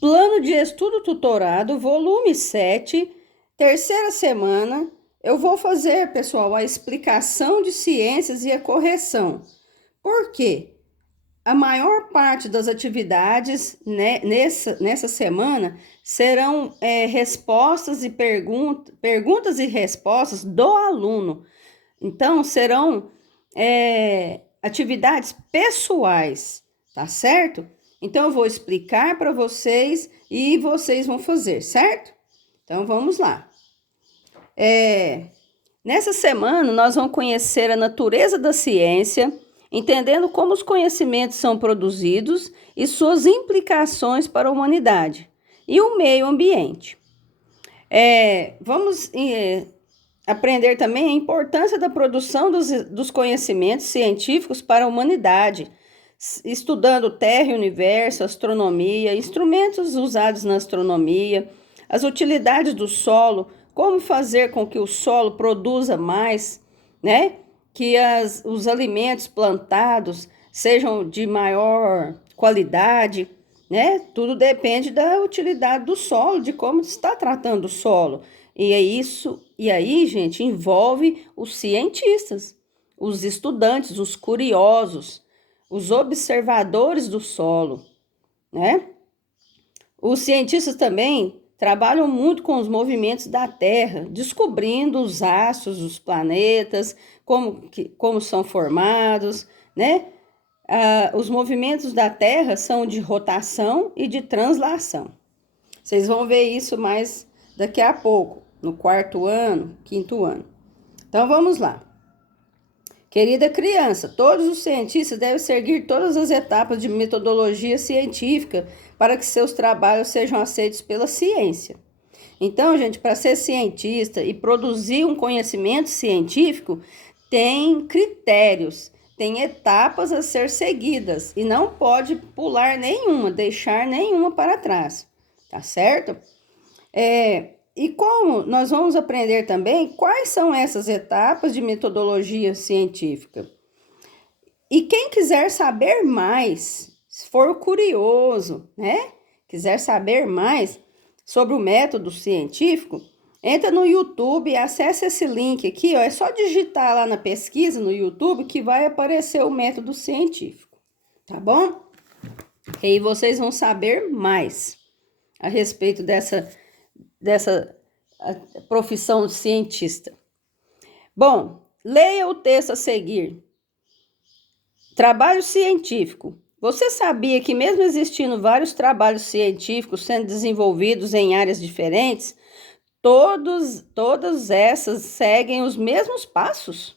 Plano de Estudo Tutorado, volume 7, terceira semana. Eu vou fazer, pessoal, a explicação de ciências e a correção. Por quê? A maior parte das atividades, né, nessa semana serão respostas e perguntas e respostas do aluno. Então, serão atividades pessoais, tá certo? Então, eu vou explicar para vocês e vocês vão fazer, certo? Então, vamos lá. Nessa semana, nós vamos conhecer a natureza da ciência, entendendo como os conhecimentos são produzidos e suas implicações para a humanidade e o meio ambiente. Vamos aprender também a importância da produção dos conhecimentos científicos para a humanidade, estudando terra e universo, astronomia, instrumentos usados na astronomia, as utilidades do solo, como fazer com que o solo produza mais, né? Que os alimentos plantados sejam de maior qualidade, né? Tudo depende da utilidade do solo, de como está tratando o solo. E é isso, e aí, gente, envolve os cientistas, os estudantes, os curiosos, os observadores do solo, né? Os cientistas também trabalham muito com os movimentos da Terra, descobrindo os astros, os planetas, como são formados, né? Os movimentos da Terra são de rotação e de translação. Vocês vão ver isso mais daqui a pouco, no quarto ano, quinto ano. Então, vamos lá. Querida criança, todos os cientistas devem seguir todas as etapas de metodologia científica para que seus trabalhos sejam aceitos pela ciência. Então, gente, para ser cientista e produzir um conhecimento científico, tem critérios, tem etapas a ser seguidas e não pode pular nenhuma, deixar nenhuma para trás, tá certo? E como nós vamos aprender também quais são essas etapas de metodologia científica. E quem quiser saber mais, se for curioso, né? Quiser saber mais sobre o método científico, entra no YouTube e acesse esse link aqui, ó. É só digitar lá na pesquisa no YouTube que vai aparecer o método científico, tá bom? E aí vocês vão saber mais a respeito dessa profissão de cientista. Bom, leia o texto a seguir. Trabalho científico. Você sabia que mesmo existindo vários trabalhos científicos sendo desenvolvidos em áreas diferentes, todas essas seguem os mesmos passos?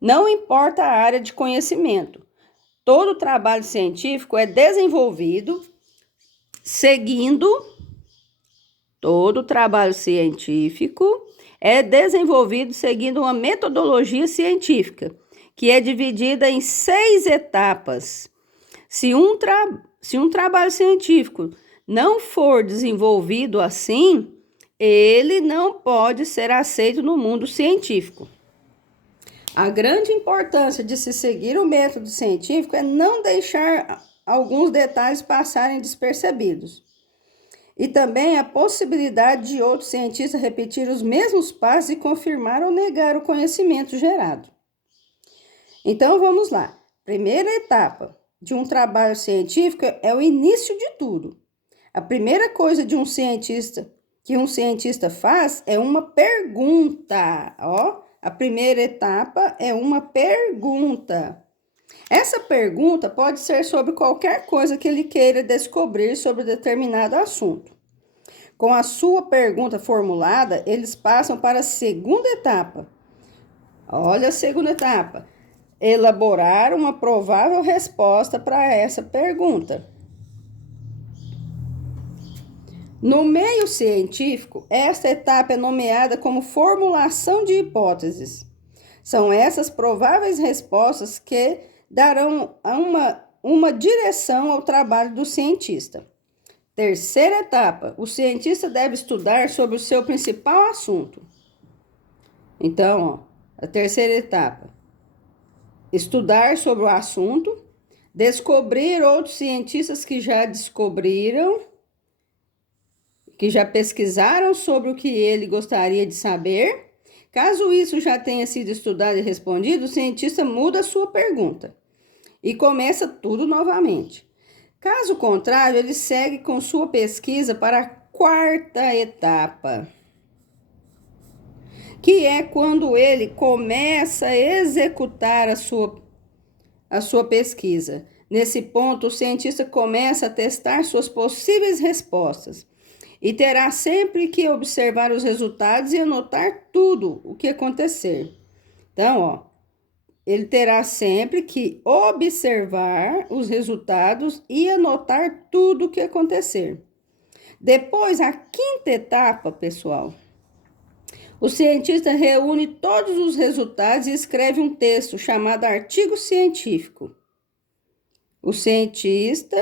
Não importa a área de conhecimento. Todo trabalho científico é desenvolvido seguindo uma metodologia científica, que é dividida em 6 etapas. Se um trabalho científico não for desenvolvido assim, ele não pode ser aceito no mundo científico. A grande importância de se seguir o método científico é não deixar alguns detalhes passarem despercebidos. E também a possibilidade de outro cientista repetir os mesmos passos e confirmar ou negar o conhecimento gerado. Então, vamos lá. Primeira etapa de um trabalho científico é o início de tudo. A primeira coisa que um cientista faz é uma pergunta, ó. A primeira etapa é uma pergunta. Essa pergunta pode ser sobre qualquer coisa que ele queira descobrir sobre determinado assunto. Com a sua pergunta formulada, eles passam para a segunda etapa. Olha a segunda etapa. Elaborar uma provável resposta para essa pergunta. No meio científico, esta etapa é nomeada como formulação de hipóteses. São essas prováveis respostas que darão uma direção ao trabalho do cientista. Terceira etapa, o cientista deve estudar sobre o seu principal assunto. Então, a terceira etapa, estudar sobre o assunto, descobrir outros cientistas que já descobriram, que já pesquisaram sobre o que ele gostaria de saber. Caso isso já tenha sido estudado e respondido, o cientista muda a sua pergunta e começa tudo novamente. Caso contrário, ele segue com sua pesquisa para a quarta etapa, que é quando ele começa a executar a sua pesquisa. Nesse ponto, o cientista começa a testar suas possíveis respostas e terá sempre que observar os resultados e anotar tudo o que acontecer. Então, ele terá sempre que observar os resultados e anotar tudo o que acontecer. Depois, a quinta etapa, pessoal, o cientista reúne todos os resultados e escreve um texto chamado artigo científico. O cientista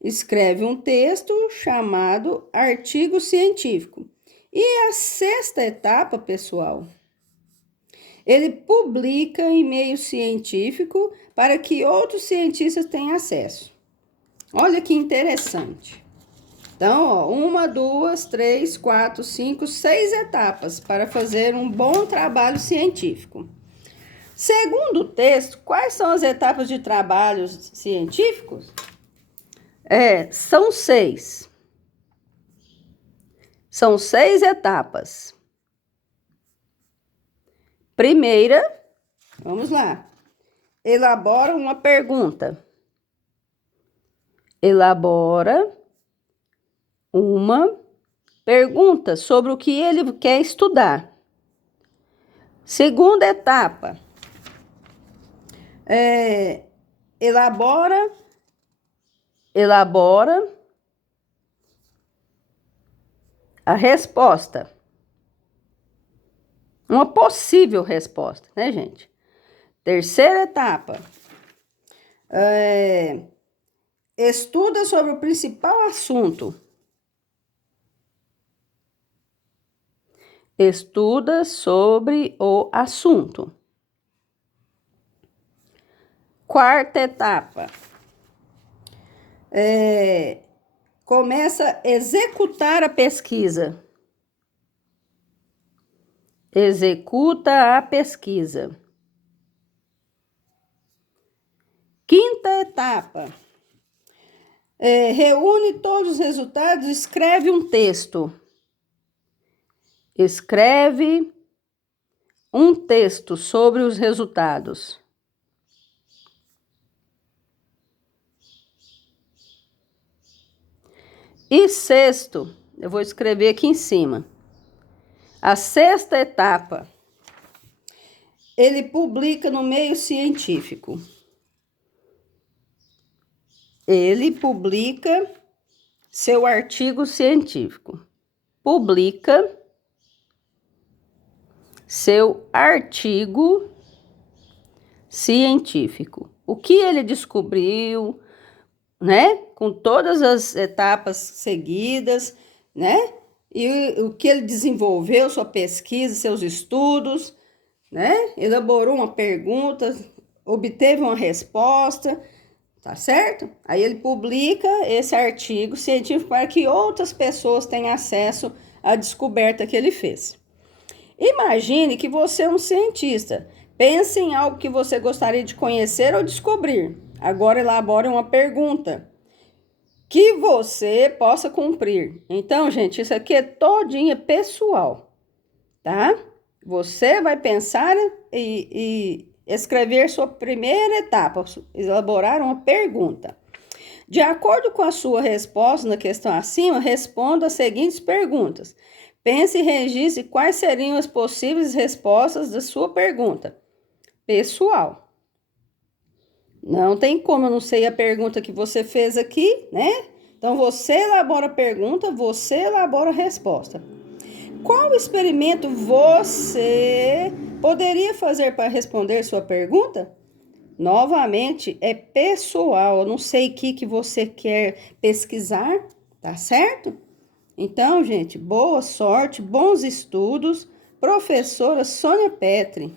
escreve um texto chamado artigo científico. E a sexta etapa, pessoal, ele publica em meio científico para que outros cientistas tenham acesso. Olha que interessante. Então, 1, 2, 3, 4, 5, 6 etapas para fazer um bom trabalho científico. Segundo o texto, quais são as etapas de trabalhos científicos? São 6. São 6 etapas. Primeira, vamos lá. Elabora uma pergunta. Elabora uma pergunta sobre o que ele quer estudar. Segunda etapa. Elabora a resposta. Uma possível resposta, né, gente? Terceira etapa. Estuda sobre o principal assunto. Estuda sobre o assunto. Quarta etapa. Começa a executar a pesquisa. Executa a pesquisa. Quinta etapa. Reúne todos os resultados e escreve um texto. Escreve um texto sobre os resultados. E sexto, eu vou escrever aqui em cima. A sexta etapa, ele publica no meio científico. Ele publica seu artigo científico. Publica seu artigo científico. O que ele descobriu, né? Com todas as etapas seguidas, né? E o que ele desenvolveu, sua pesquisa, seus estudos, né? Elaborou uma pergunta, obteve uma resposta, tá certo? Aí ele publica esse artigo científico para que outras pessoas tenham acesso à descoberta que ele fez. Imagine que você é um cientista. Pense em algo que você gostaria de conhecer ou descobrir. Agora elabore uma pergunta que você possa cumprir. Então, gente, isso aqui é todinha pessoal, tá? Você vai pensar e escrever sua primeira etapa, elaborar uma pergunta. De acordo com a sua resposta na questão acima, responda as seguintes perguntas. Pense e registre quais seriam as possíveis respostas da sua pergunta. Pessoal. Não tem como, eu não sei a pergunta que você fez aqui, né? Então, você elabora a pergunta, você elabora a resposta. Qual experimento você poderia fazer para responder sua pergunta? Novamente, é pessoal, eu não sei o que você quer pesquisar, tá certo? Então, gente, boa sorte, bons estudos. Professora Sônia Petri.